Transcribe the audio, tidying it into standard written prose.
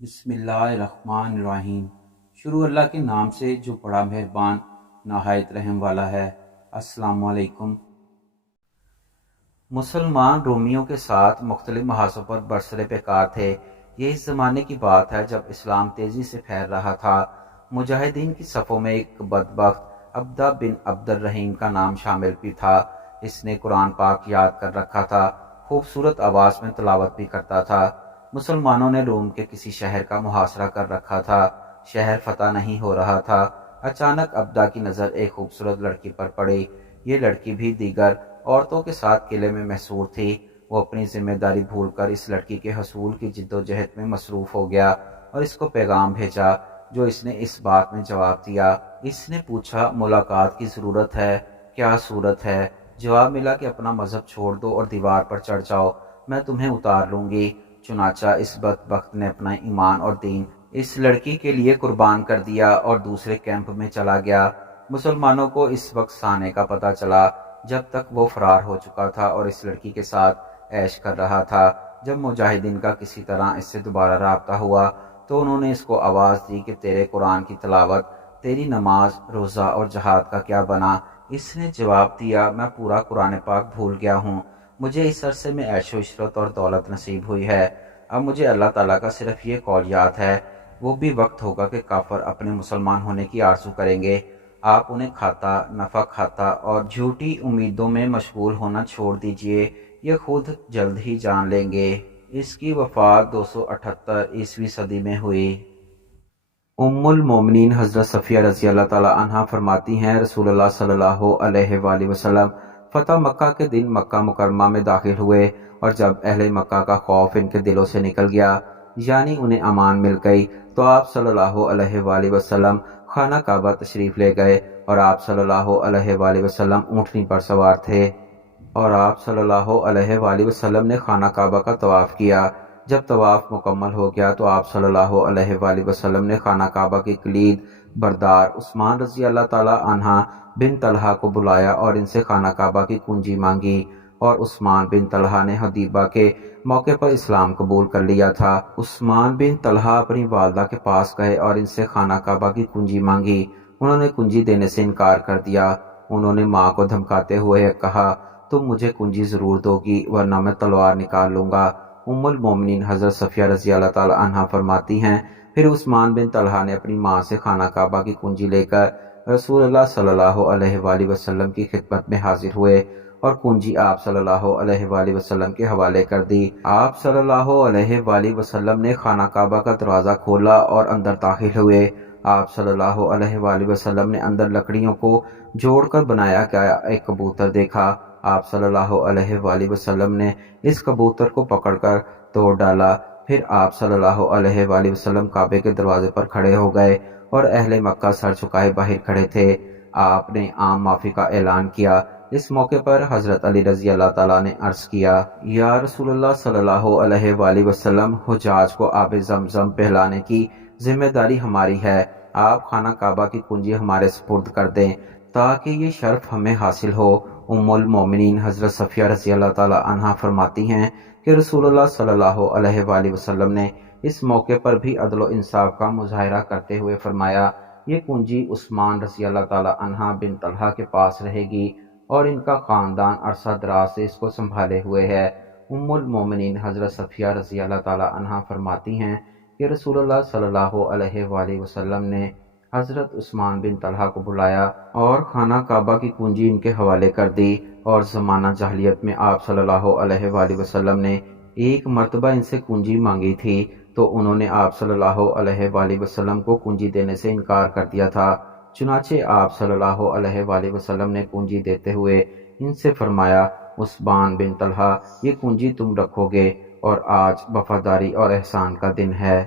بسم اللہ الرحمن الرحیم۔ شروع اللہ کے نام سے جو بڑا مہربان نہایت رحم والا ہے۔ السلام علیکم۔ مسلمان رومیوں کے ساتھ مختلف محاذوں پر برسر پیکار تھے۔ یہ اس زمانے کی بات ہے جب اسلام تیزی سے پھیل رہا تھا۔ مجاہدین کی صفوں میں ایک بدبخت عبدہ بن عبد الرحیم کا نام شامل بھی تھا۔ اس نے قرآن پاک یاد کر رکھا تھا، خوبصورت آواز میں تلاوت بھی کرتا تھا۔ مسلمانوں نے روم کے کسی شہر کا محاصرہ کر رکھا تھا۔ شہر فتح نہیں ہو رہا تھا۔ اچانک عبدہ کی نظر ایک خوبصورت لڑکی پر پڑی۔ یہ لڑکی بھی دیگر عورتوں کے ساتھ قلعے میں محصور تھی۔ وہ اپنی ذمہ داری بھول کر اس لڑکی کے حصول کی جد و جہد میں مصروف ہو گیا اور اس کو پیغام بھیجا جو اس نے اس بات میں جواب دیا۔ اس نے پوچھا ملاقات کی ضرورت ہے، کیا صورت ہے؟ جواب ملا کہ اپنا مذہب چھوڑ دو اور دیوار پر چڑھ جاؤ، میں تمہیں اتار لوں گی۔ چنانچہ اس بدبخت نے اپنا ایمان اور دین اس لڑکی کے لیے قربان کر دیا اور دوسرے کیمپ میں چلا گیا۔ مسلمانوں کو اس وقت سانے کا پتہ چلا جب تک وہ فرار ہو چکا تھا اور اس لڑکی کے ساتھ عیش کر رہا تھا۔ جب مجاہدین کا کسی طرح اس سے دوبارہ رابطہ ہوا تو انہوں نے اس کو آواز دی کہ تیرے قرآن کی تلاوت، تیری نماز، روزہ اور جہاد کا کیا بنا؟ اس نے جواب دیا، میں پورا قرآن پاک بھول گیا ہوں۔ مجھے اس عرصے میں عیش و عشرت اور دولت نصیب ہوئی ہے۔ اب مجھے اللہ تعالیٰ کا صرف یہ قول یاد ہے، وہ بھی وقت ہوگا کہ کافر اپنے مسلمان ہونے کی آرزو کریں گے۔ آپ انہیں کھاتا، نفع کھاتا اور جھوٹی امیدوں میں مشغول ہونا چھوڑ دیجئے، یہ خود جلد ہی جان لیں گے۔ اس کی وفات 278 عیسوی صدی میں ہوئی۔ ام المومنین حضرت صفیہ رضی اللہ تعالی عنہا فرماتی ہیں، رسول اللہ صلی اللہ علیہ وآلہ وسلم فتح مکہ کے دن مکہ مکرمہ میں داخل ہوئے، اور جب اہل مکہ کا خوف ان کے دلوں سے نکل گیا، یعنی انہیں امان مل گئی، تو آپ صلی اللہ علیہ وآلہ وسلم خانہ کعبہ تشریف لے گئے، اور آپ صلی اللہ علیہ وآلہ وسلم اونٹنی پر سوار تھے، اور آپ صلی اللہ علیہ وآلہ وسلم نے خانہ کعبہ کا طواف کیا۔ جب طواف مکمل ہو گیا تو آپ صلی اللہ علیہ وآلہ وسلم نے خانہ کعبہ کی کلید بردار عثمان رضی اللہ تعالی عنہ بن طلحہ کو بلایا اور ان سے خانہ کعبہ کی کنجی مانگی، اور عثمان بن طلحہ نے حدیبہ کے موقع پر اسلام قبول کر لیا تھا۔ عثمان بن طلحہ اپنی والدہ کے پاس گئے اور ان سے خانہ کعبہ کی کنجی مانگی۔ انہوں نے کنجی دینے سے انکار کر دیا۔ انہوں نے ماں کو دھمکاتے ہوئے کہا، تم مجھے کنجی ضرور دو گی ورنہ میں تلوار نکال لوں گا۔ ام المومنین حضرت صفیہ رضی اللہ تعالی عنہا فرماتی ہیں، پھر عثمان بن طلحہ نے اپنی ماں سے خانہ کعبہ کی کنجی لے کر رسول اللہ صلی اللہ علیہ وآلہ وسلم کی خدمت میں حاضر ہوئے اور کنجی آپ صلی اللہ علیہ وآلہ وسلم کے حوالے کر دی۔ آپ صلی اللہ علیہ وآلہ وسلم نے خانہ کعبہ کا دروازہ کھولا اور اندر داخل ہوئے۔ آپ صلی اللہ علیہ وآلہ وسلم نے اندر لکڑیوں کو جوڑ کر بنایا گیا ایک کبوتر دیکھا۔ آپ صلی اللہ علیہ وآلہ وسلم نے اس کبوتر کو پکڑ کر توڑ ڈالا۔ پھر آپ صلی اللہ علیہ وآلہ وسلم کعبے کے دروازے پر کھڑے ہو گئے اور اہل مکہ سر جھکائے باہر کھڑے تھے۔ آپ نے عام معافی کا اعلان کیا۔ اس موقع پر حضرت علی رضی اللہ تعالیٰ نے عرض کیا، یا رسول اللہ صلی اللہ علیہ وآلہ وسلم، حجاج کو آب زمزم پہلانے کی ذمہ داری ہماری ہے۔ آپ خانہ کعبہ کی کنجی ہمارے سپرد کر دیں تاکہ یہ شرف ہمیں حاصل ہو۔ ام المومنین حضرت صفیہ رضی اللہ تعالی عنہا فرماتی ہیں کہ رسول اللہ صلی اللہ علیہ وآلہ وسلم نے اس موقع پر بھی عدل و انصاف کا مظاہرہ کرتے ہوئے فرمایا، یہ کنجی عثمان رضی اللہ تعالی عنہ بن طلحہ کے پاس رہے گی اور ان کا خاندان عرصہ دراز سے اس کو سنبھالے ہوئے ہے۔ ام المومنین حضرت صفیہ رضی اللہ تعالی عنہا فرماتی ہیں کہ رسول اللہ صلی اللہ علیہ وآلہ وسلم نے حضرت عثمان بن طلحہ کو بلایا اور خانہ کعبہ کی کنجی ان کے حوالے کر دی، اور زمانہ جاہلیت میں آپ صلی اللہ علیہ وآلہ وسلم نے ایک مرتبہ ان سے کنجی مانگی تھی تو انہوں نے آپ صلی اللہ علیہ وآلہ وسلم کو کنجی دینے سے انکار کر دیا تھا۔ چنانچہ آپ صلی اللہ علیہ وآلہ وسلم نے کنجی دیتے ہوئے ان سے فرمایا، عثمان بن طلحہ، یہ کنجی تم رکھو گے، اور آج وفاداری اور احسان کا دن ہے۔